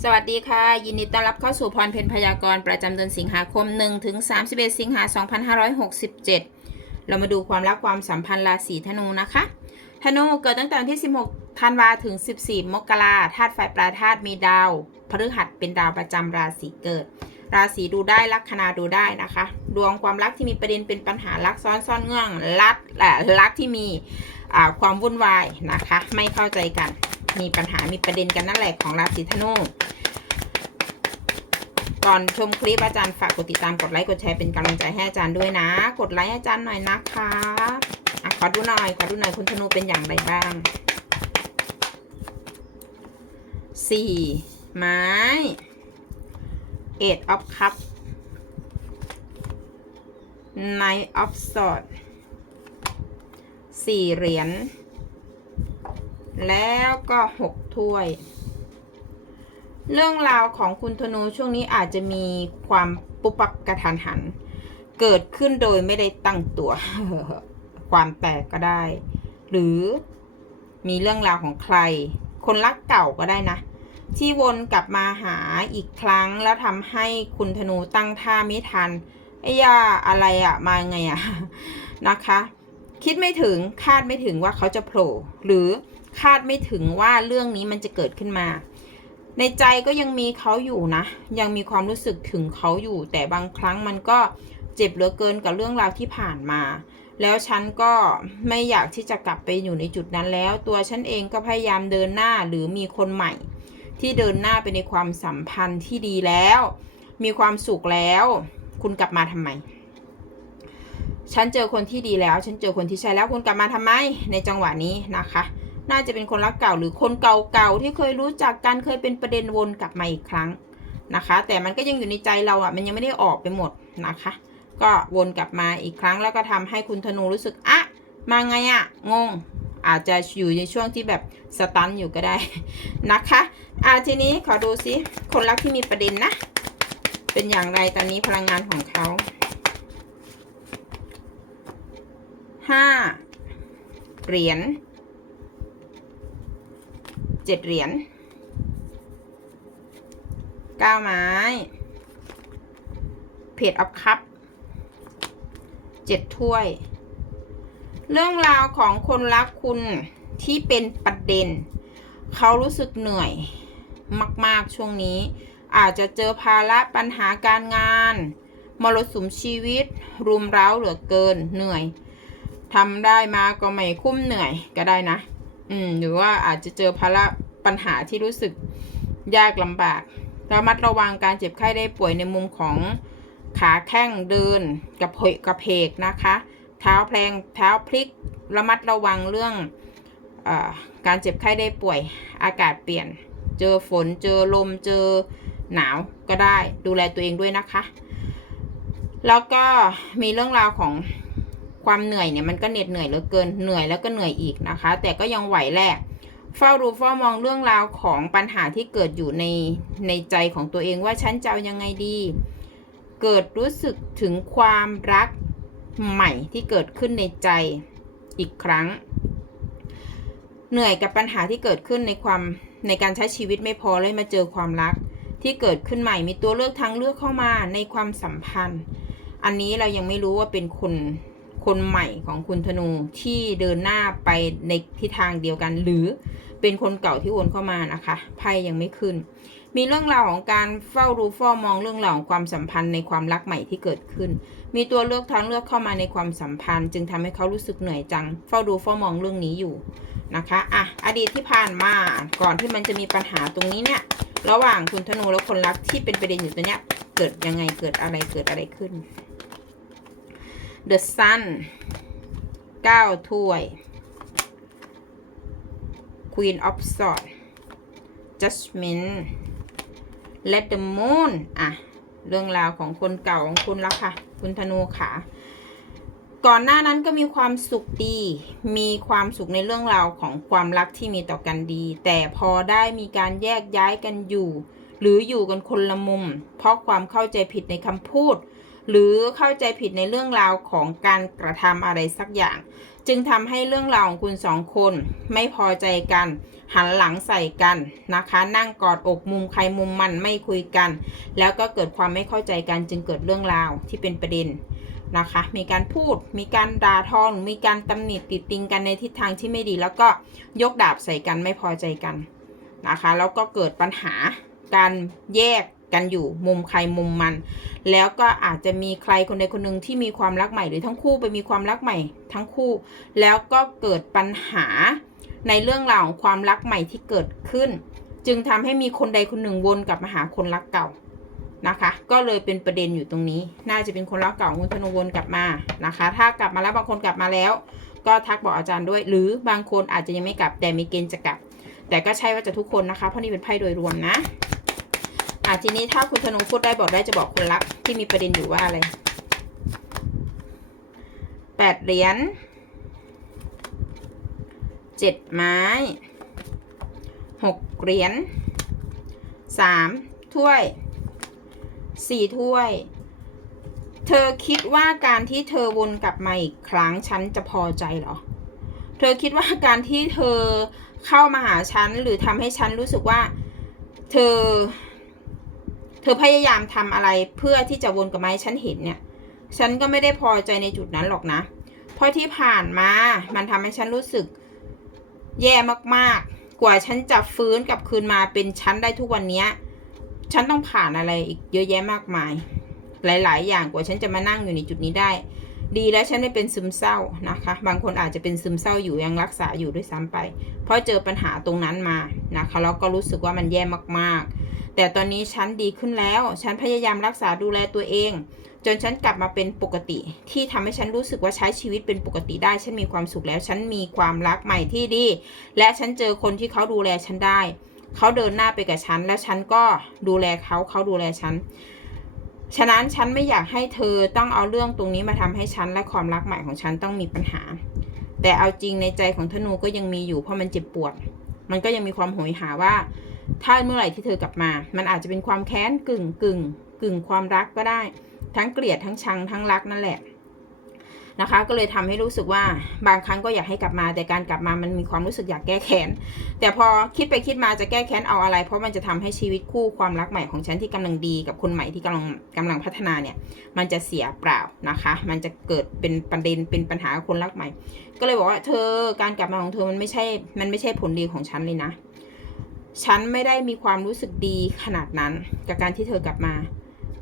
สวัสดีค่ะ ยินดีต้อนรับเข้าสู่พรเพนพยากรณ์ประจำเดือนสิงหาคม 1 ถึง 31 สิงหา 2567 เรามาดูความรักความสัมพันธ์ราศีธนูนะคะ ธนูเกิดตั้งแต่วันที่ 16 ธันวาถึง 14 มกราธาตุไฟปลาธาตุมีดาวพฤหัสเป็นดาวประจำราศีเกิด ราศีดูได้ลัคนาดูได้นะคะ ดวงความรักที่มีประเด็นเป็นปัญหารักซ้อนซ่อนเงื่อนรักเอ่อรักที่มีความวุ่นวายนะคะ ไม่เข้าใจกัน มีปัญหามีประเด็นกันนั่นแหละของราศีธนูก่อนชมคลิปอาจารย์ฝากกดติดตามกดไลค์กดแชร์เป็นกำลังใจให้อาจารย์ด้วยนะ กดไลค์อาจารย์หน่อยนะคะอะขอดูหน่อยขอดูหน่อยคุณธนูเป็นอย่างไรบ้างสี่ไม้ eight of cup nine of sword สี่เหรียญ แล้วก็หกถ้วย เรื่องราวของคุณธนูช่วงนี้อาจจะมีความปุบปับกระทันหัน เกิดขึ้นโดยไม่ได้ตั้งตัว ความแตกก็ได้ หรือมีเรื่องราวของใคร คนรักเก่าก็ได้นะ ที่วนกลับมาหาอีกครั้งแล้วทำให้คุณธนูตั้งท่าไม่ทันไอ้ยาอะไรอะมาไงอะนะคะ คิดไม่ถึงคาดไม่ถึงว่าเขาจะโผล่หรือ คาดไม่ถึงว่าเรื่องนี้มันจะเกิดขึ้นมา ในใจก็ยังมีเขาอยู่นะ ยังมีความรู้สึกถึงเขาอยู่ แต่บางครั้งมันก็เจ็บเหลือเกินกับเรื่องราวที่ผ่านมา แล้วฉันก็ไม่อยากที่จะกลับไปอยู่ในจุดนั้นแล้ว ตัวฉันเองก็พยายามเดินหน้าหรือมีคนใหม่ ที่เดินหน้าไปในความสัมพันธ์ที่ดีแล้ว มีความสุขแล้ว คุณกลับมาทำไมฉันเจอคนที่ดีแล้ว ฉันเจอคนที่ใช่แล้วคุณกลับมาทำไมในจังหวะนี้นะคะ น่าจะเป็นคนรักเก่าหรือคนเก่าๆที่เคยรู้จักกันเคยเป็นประเด็นวนกลับมาอีกครั้งนะคะ แต่มันก็ยังอยู่ในใจเราอะ่ะมันยังไม่ได้ออกไปหมดนะคะ ก็วนกลับมาอีกครั้งแล้วก็ทำให้คุณธนูรู้สึกอะมาไงอะ่ะงง อาจจะอยู่ในช่วงที่แบบสตันอยู่ก็ได้นะคะอ่าทีนี้ขอดูซิคนรักที่มีประเด็นนะ เป็นอย่างไรตอนนี้พลังงานของเขาห้าเหรียญ เจ็ดเหรียญเก้าไม้เพจออฟคัพเจ็ดถ้วย เรื่องราวของคนรักคุณที่เป็นประเด็น เขารู้สึกเหนื่อยมาก ๆ ช่วงนี้ อาจจะเจอภาระปัญหาการงาน มรสุมชีวิต รุมเร้าเหลือเกินเหนื่อยทำได้มาก็ไม่คุ้มเหนื่อยก็ได้นะ อืมหรือว่าอาจจะเจอภาระปัญหาที่รู้สึกยากลำบากระมัดระวังการเจ็บไข้ได้ป่วยในมุมของขาแข้งเดินกระเพกกระเพกนะคะ เท้าแพลงเท้าพลิกระมัดระวังเรื่องอการเจ็บไข้ได้ป่วยอากาศเปลี่ยน เจอฝนเจอลมเจอหนาวก็ได้ดูแลตัวเองด้วยนะคะ แล้วก็มีเรื่องราวของ ความเหนื่อยเนี่ยมันก็เหน็ดเหนื่อยเหลือเกินเหนื่อยแล้วก็เหนื่อยอีกนะคะ แต่ก็ยังไหวแหละเฝ้าดูเฝ้ามองเรื่องราวของปัญหาที่เกิดอยู่ในในใจของตัวเองว่าฉันจะเอายังไงดี เกิดรู้สึกถึงความรักใหม่ที่เกิดขึ้นในใจอีกครั้ง เหนื่อยกับปัญหาที่เกิดขึ้นในความในการใช้ชีวิตไม่พอเลยมาเจอความรัก ที่เกิดขึ้นใหม่มีตัวเลือกทางเลือกเข้ามาในความสัมพันธ์ อันนี้เรายังไม่รู้ว่าเป็นคน คนใหม่ของคุณธนูที่เดินหน้าไปในทิศทางเดียวกัน หรือเป็นคนเก่าที่วนเข้ามานะคะไพ่ยังไม่ขึ้น มีเรื่องราวของการเฝ้ารู้เฝ้ามองเรื่องราวของความสัมพันธ์ในความรักใหม่ที่เกิดขึ้น มีตัวเลือกทางเลือกเข้ามาในความสัมพันธ์ จึงทำให้เขารู้สึกเหนื่อยจัง เฝ้าดูเฝ้ามองเรื่องนี้อยู่นะคะอะอดีตที่ผ่านมาก่อนที่มันจะมีปัญหาตรงนี้เนี่ยระหว่างคุณธนูและคนรักที่เป็นประเด็นอยู่ตัวเนี้ยเกิดยังไงเกิดอะไรเกิดอะไรขึ้น The Sun 9 ถ้วย Queen of Swords Judgment Let the Moon อะ เรื่องราวของคนเก่าของคุณแล้วค่ะ คุณธนูขาก่อนหน้านั้นก็มีความสุขดี มีความสุขในเรื่องราวของความรักที่มีต่อกันดี แต่พอได้มีการแยกย้ายกันอยู่ หรืออยู่กันคนละมุม เพราะความเข้าใจผิดในคำพูด หรือเข้าใจผิดในเรื่องราวของการกระทำอะไรสักอย่าง จึงทำให้เรื่องราวของคุณสองคนไม่พอใจกัน หันหลังใส่กันนะคะ นั่งกอดอกมุมใครมุมมันไม่คุยกัน แล้วก็เกิดความไม่เข้าใจกันจึงเกิดเรื่องราวที่เป็นประเด็นนะคะ มีการพูด มีการด่าทอหรือมีการตำหนิติดติงกันในทิศทางที่ไม่ดี แล้วก็ยกดาบใส่กันไม่พอใจกันนะคะ แล้วก็เกิดปัญหาการแยก กันอยู่มุมใครมุมมัน แล้วก็อาจจะมีใครคนใดคนหนึ่งที่มีความรักใหม่หรือทั้งคู่ไปมีความรักใหม่ ทั้งคู่ แล้วก็เกิดปัญหาในเรื่องราวของความรักใหม่ที่เกิดขึ้น จึงทำให้มีคนใดคนหนึ่งวนกลับมาหาคนรักเก่านะคะ ก็เลยเป็นประเด็นอยู่ตรงนี้ น่าจะเป็นคนรักเก่าคุณธนวนกลับมานะคะ ถ้ากลับมาแล้วบางคนกลับมาแล้ว ก็ทักบอกอาจารย์ด้วย หรือบางคนอาจจะยังไม่กลับแต่มีเกณฑ์จะกลับ แต่ก็ใช่ว่าจะทุกคนนะคะ เพราะนี่เป็นไพ่โดยรวมนะ อะทีนี้ถ้าคุณธนูพูดได้บอกได้จะบอกคนรักที่มีประเด็นอยู่ว่าอะไรแปดเหรียญเจ็ดไม้หกเหรียญสามถ้วยสี่ถ้วย เธอคิดว่าการที่เธอวนกลับมาอีกครั้งฉันจะพอใจเหรอ เธอคิดว่าการที่เธอเข้ามาหาฉันหรือทำให้ฉันรู้สึกว่า เธอ เธอพยายามทำอะไรเพื่อที่จะวนกับไม้ฉันเห็นเนี่ย ฉันก็ไม่ได้พอใจในจุดนั้นหรอกนะ เพราะที่ผ่านมามันทำให้ฉันรู้สึกแย่มากๆ กว่าฉันจะฟื้นกลับคืนมาเป็นฉันได้ทุกวันเนี้ยฉันต้องผ่านอะไรอีกเยอะแยะมากมาย หลาย ๆ อย่างกว่าฉันจะมานั่งอยู่ในจุดนี้ได้ ดีแล้วฉันไม่เป็นซึมเศร้านะคะ บางคนอาจจะเป็นซึมเศร้าอยู่ยังรักษาอยู่ด้วยซ้ำไป เพราะเจอปัญหาตรงนั้นมานะคะแล้วก็รู้สึกว่ามันแย่มากๆ แต่ตอนนี้ฉันดีขึ้นแล้ว ฉันพยายามรักษาดูแลตัวเอง จนฉันกลับมาเป็นปกติ ที่ทำให้ฉันรู้สึกว่าใช้ชีวิตเป็นปกติได้ ฉันมีความสุขแล้ว ฉันมีความรักใหม่ที่ดี และฉันเจอคนที่เขาดูแลฉันได้ เขาเดินหน้าไปกับฉัน แล้วฉันก็ดูแลเขา เขาดูแลฉัน ฉะนั้นฉันไม่อยากให้เธอต้องเอาเรื่องตรงนี้มาทำให้ฉัน และความรักใหม่ของฉันต้องมีปัญหา แต่เอาจริงในใจของธนูก็ยังมีอยู่เพราะมันเจ็บปวด มันก็ยังมีความโหยหาว่า ถ้าเมื่อไหร่ที่เธอกลับมา มันอาจจะเป็นความแค้นกึ่งกึ่งกึ่งความรักก็ได้ ทั้งเกลียดทั้งชังทั้งรักนั่นแหละนะคะ ก็เลยทำให้รู้สึกว่าบางครั้งก็อยากให้กลับมา แต่การกลับมามันมีความรู้สึกอยากแก้แค้น แต่พอคิดไปคิดมาจะแก้แค้นเอาอะไร เพราะมันจะทำให้ชีวิตคู่ความรักใหม่ของฉันที่กำลังดีกับคนใหม่ที่กำลังกำลังพัฒนาเนี่ย มันจะเสียเปล่านะคะ มันจะเกิดเป็นประเด็นเป็นปัญหาคนรักใหม่ ก็เลยบอกว่าเธอการกลับมาของเธอมันไม่ใช่ มันไม่ใช่ผลดีของฉันเลยนะ ฉันไม่ได้มีความรู้สึกดีขนาดนั้นกับการที่เธอกลับมา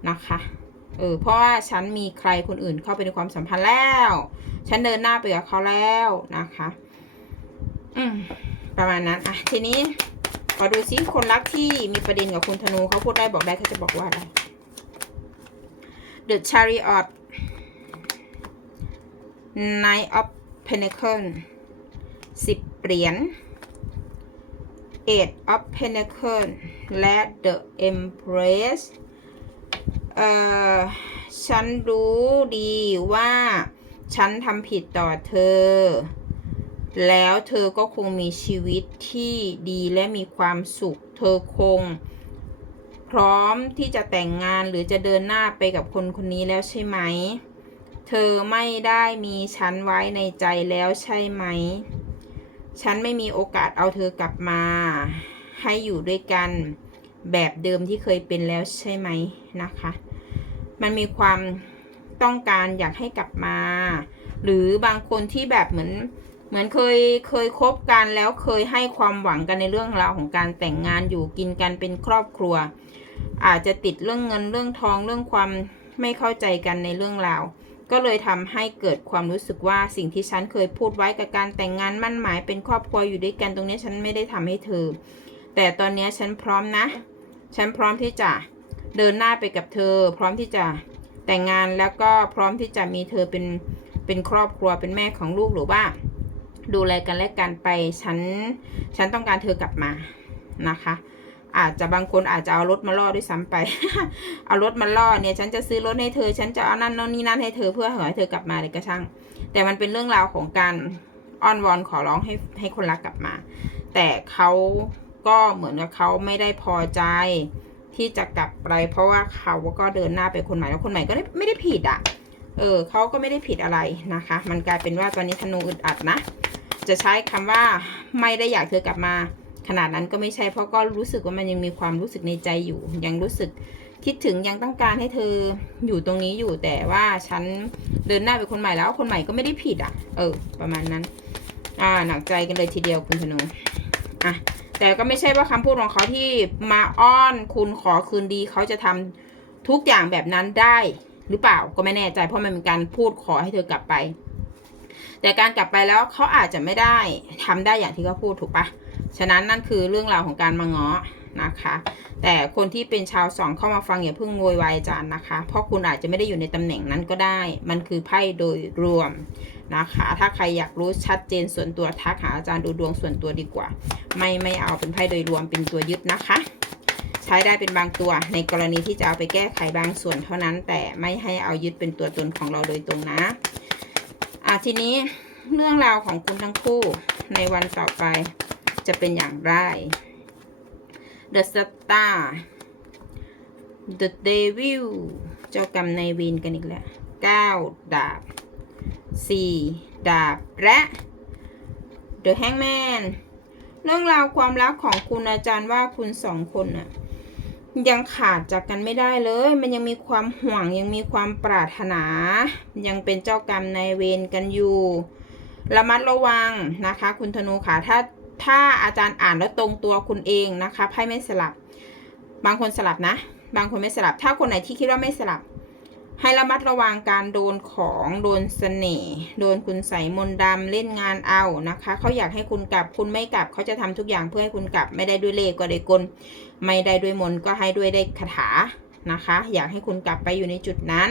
นะคะเออเพราะว่าฉันมีใครคนอื่นเข้าไปในความสัมพันธ์แล้ว ฉันเดินหน้าไปกับเขาแล้วนะคะ อืมประมาณนั้นอะทีนี้ขอดูซิคนรักที่มีประเด็นกับคุณธนูเขาพูดได้บอกได้เขาจะบอกว่าอะไร The Chariot Knight of Pentacle สิบเหรียญ Eight of Pentacle และ The Empress เอ่อ ฉันรู้ดีว่าฉันทำผิดต่อเธอ แล้วเธอก็คงมีชีวิตที่ดีและมีความสุข เธอคงพร้อมที่จะแต่งงานหรือจะเดินหน้าไปกับคนคนนี้แล้วใช่ไหม เธอไม่ได้มีฉันไว้ในใจแล้วใช่ไหม ฉันไม่มีโอกาสเอาเธอกลับมา ให้อยู่ด้วยกันแบบเดิมที่เคยเป็นแล้วใช่ไหมนะคะ มันมีความต้องการอยากให้กลับมา หรือบางคนที่แบบเหมือนเหมือนเคยเคยคบกันแล้วเคยให้ความหวังกันในเรื่องราวของการแต่งงานอยู่กินกันเป็นครอบครัว อาจจะติดเรื่องเงินเรื่องทองเรื่องความไม่เข้าใจกันในเรื่องราว ก็เลยทำให้เกิดความรู้สึกว่าสิ่งที่ฉันเคยพูดไว้กับการแต่งงานมั่นหมายเป็นครอบครัวอยู่ด้วยกันตรงนี้ฉันไม่ได้ทำให้เธอ แต่ตอนนี้ฉันพร้อมนะ ฉันพร้อมที่จะเดินหน้าไปกับเธอ พร้อมที่จะแต่งงานแล้วก็พร้อมที่จะมีเธอเป็นเป็นครอบครัวเป็นแม่ของลูกหรือว่า ดูแลกันและกันไปฉันฉันต้องการเธอกลับมานะคะ อาจจะบางคนอาจจะเอารถมาล่อด้วยซ้ำไป เอารถมาล่อเนี่ย ฉันจะซื้อรถให้เธอ ฉันจะเอานั่นน่นนี่นั่นให้เธอเพื่อให้เธอกลับมาเลยก็ช่าง แต่มันเป็นเรื่องราวของการอ้อนวอนขอร้องให้ให้คนรักกลับมา แต่เขาก็เหมือนกับเขาไม่ได้พอใจที่จะกลับไปเพราะว่าเขาก็เดินหน้าไปคนใหม่แล้วคนใหม่ก็ไม่ได้ผิดอะ เออเขาก็ไม่ได้ผิดอะไรนะคะ มันกลายเป็นว่าตอนนี้ธนูอึดอัดนะ จะใช้คำว่าไม่ได้อยากเธอกลับมา ขนาดนั้นก็ไม่ใช่เพราะก็รู้สึกว่ามันยังมีความรู้สึกในใจอยู่ ยังรู้สึกคิดถึงยังต้องการให้เธออยู่ตรงนี้อยู่แต่ว่าฉันเดินหน้าไปคนใหม่แล้วคนใหม่ก็ไม่ได้ผิดอะ เออ ประมาณนั้น อ่าหนักใจกันเลยทีเดียวคุณธนูอะแต่ก็ไม่ใช่ว่าคำพูดของเขาที่มาอ้อนคุณขอคืนดีเขาจะทำทุกอย่างแบบนั้นได้หรือเปล่าก็ไม่แน่ใจเพราะมันเป็นการพูดขอให้เธอกลับไป แต่การกลับไปแล้วเขาอาจจะไม่ได้ทำได้อย่างที่เขาพูดถูกปะ ฉะนั้นนั่นคือเรื่องราวของการมาง้อนะคะ แต่คนที่เป็นชาวสองเข้ามาฟังอย่าเพิ่งโวยวายอาจารย์นะคะ เพราะคุณอาจจะไม่ได้อยู่ในตำแหน่งนั้นก็ได้ มันคือไพ่โดยรวมนะคะ ถ้าใครอยากรู้ชัดเจนส่วนตัวทักหาอาจารย์ดูดวงส่วนตัวดีกว่า ไม่ไม่เอาเป็นไพ่โดยรวมเป็นตัวยึดนะคะ ใช้ได้เป็นบางตัวในกรณีที่จะเอาไปแก้ไขบางส่วนเท่านั้น แต่ไม่ให้เอายึดเป็นตัวตนของเราโดยตรงนะอะทีนี้เรื่องราวของคุณทั้งคู่ในวันต่อไป จะเป็นอย่างไร The Star The Devil เจ้ากรรมนายเวรกันอีกแล้ว9ดาบ 4 ดาบ และ The Hangman เรื่องราวความรักของคุณอาจารย์ว่าคุณสองคนน่ะยังขาดจากกันไม่ได้เลย มันยังมีความห่วงยังมีความปรารถนา ยังเป็นเจ้ากรรมนายเวรกันอยู่ ระมัดระวังนะคะ คุณธนูค่ะถ้า ถ้าอาจารย์อ่านแล้วตรงตัวคุณเองนะคะไพ่ไม่สลับบางคนสลับนะ บางคนไม่สลับ ถ้าคนไหนที่คิดว่าไม่สลับ ให้ระมัดระวังการโดนของโดนเสน่ห์โดนคุณใส่มนต์ดำเล่นงานเอานะคะเขาอยากให้คุณกลับคุณไม่กลับเขาจะทำทุกอย่างเพื่อให้คุณกลับไม่ได้ด้วยเลขก็ได้กล ไม่ได้ด้วยมนต์ก็ให้ด้วยได้คาถานะคะ อยากให้คุณกลับไปอยู่ในจุดนั้น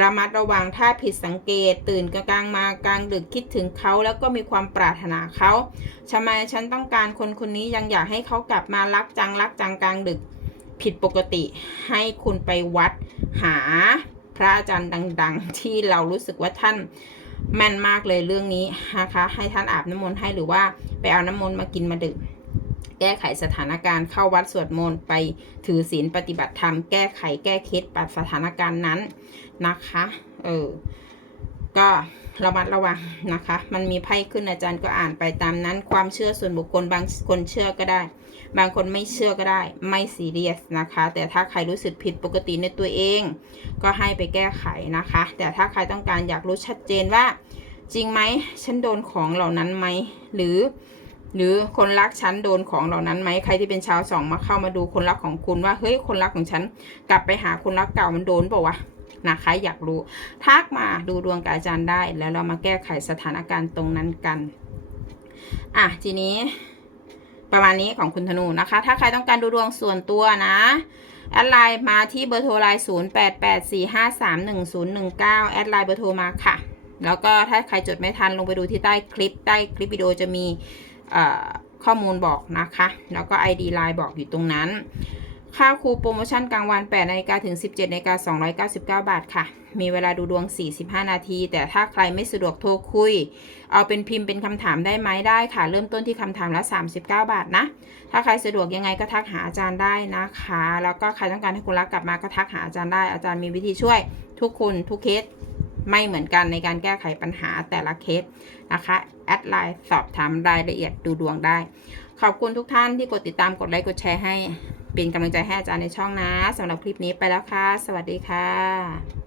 ระมัดระวังถ้าผิดสังเกต ตื่นกลางมากลางดึกคิดถึงเขาแล้วก็มีความปรารถนาเขาทำไมฉันต้องการคนคนนี้ยังอยากให้เขากลับมารักจังรักจังกลางดึก ผิดปกติให้คุณไปวัดหาพระอาจารย์ดัง ๆ ที่เรารู้สึกว่าท่านแม่นมากเลยเรื่องนี้นะคะ ให้ท่านอาบน้ำมนต์ให้หรือว่าไปเอาน้ำมนต์มากินมาดื่ม แก้ไขสถานการณ์เข้าวัดสวดมนต์ไปถือศีลปฏิบัติธรรม แก้ไขแก้เคล็ดปัดสถานการณ์นั้นนะคะ เออ ก็ระมัดระวังนะคะ มันมีไพ่ขึ้นอาจารย์ก็อ่านไปตามนั้น ความเชื่อส่วนบุคคลบางคนเชื่อก็ได้ บางคนไม่เชื่อก็ได้ ไม่ซีเรียสนะคะ แต่ถ้าใครรู้สึกผิดปกติในตัวเอง ก็ให้ไปแก้ไขนะคะ แต่ถ้าใครต้องการอยากรู้ชัดเจนว่า จริงไหมฉันโดนของเหล่านั้นไหมหรือ หรือคนรักฉันโดนของเหล่านั้นไหมใครที่เป็นชาวสองมาเข้ามาดูคนรักของคุณว่าเฮ้ยคนรักของฉันกลับไปหาคนรักเก่ามันโดนเปล่าวะนะคะอยากรู้ทักมาดูดวงกับอาจารย์ได้ แล้วเรามาแก้ไขสถานการณ์ตรงนั้นกันอะทีนี้ประมาณนี้ของคุณธนูนะคะ ถ้าใครต้องการดูดวงส่วนตัวนะแอดไลน์มาที่เบอร์โทรไลน์0 8 8 4 5 3 1 0 1 9 แอดไลน์เบอร์โทรมาค่ะ แล้วก็ถ้าใครจดไม่ทันลงไปดูที่ใต้คลิปใต้คลิปวิดีโอจะมี ข้อมูลบอกนะคะ แล้วก็ ID ไลน์บอกอยู่ตรงนั้น ค่าครูโปรโมชั่นกลางวัน8นาฬิกาถึง 17นาฬิกา299 บาทค่ะ มีเวลาดูดวง 45 นาที แต่ถ้าใครไม่สะดวกโทรคุย เอาเป็นพิมพ์เป็นคำถามได้ไหมได้ค่ะ เริ่มต้นที่คำถามละ 39 บาทนะ ถ้าใครสะดวกยังไงก็ทักหาอาจารย์ได้นะคะ แล้วก็ใครต้องการให้คุณรักกลับมาก็ทักหาอาจารย์ได้ อาจารย์มีวิธีช่วยทุกคนทุกเคส ไม่เหมือนกันในการแก้ไขปัญหาแต่ละเคสนะคะ แอดไลน์สอบถามรายละเอียดดูดวงได้ ขอบคุณทุกท่านที่กดติดตามกดไลค์กดแชร์ให้เป็นกำลังใจให้อาจารย์ในช่องนะสำหรับคลิปนี้ไปแล้วค่ะ สวัสดีค่ะ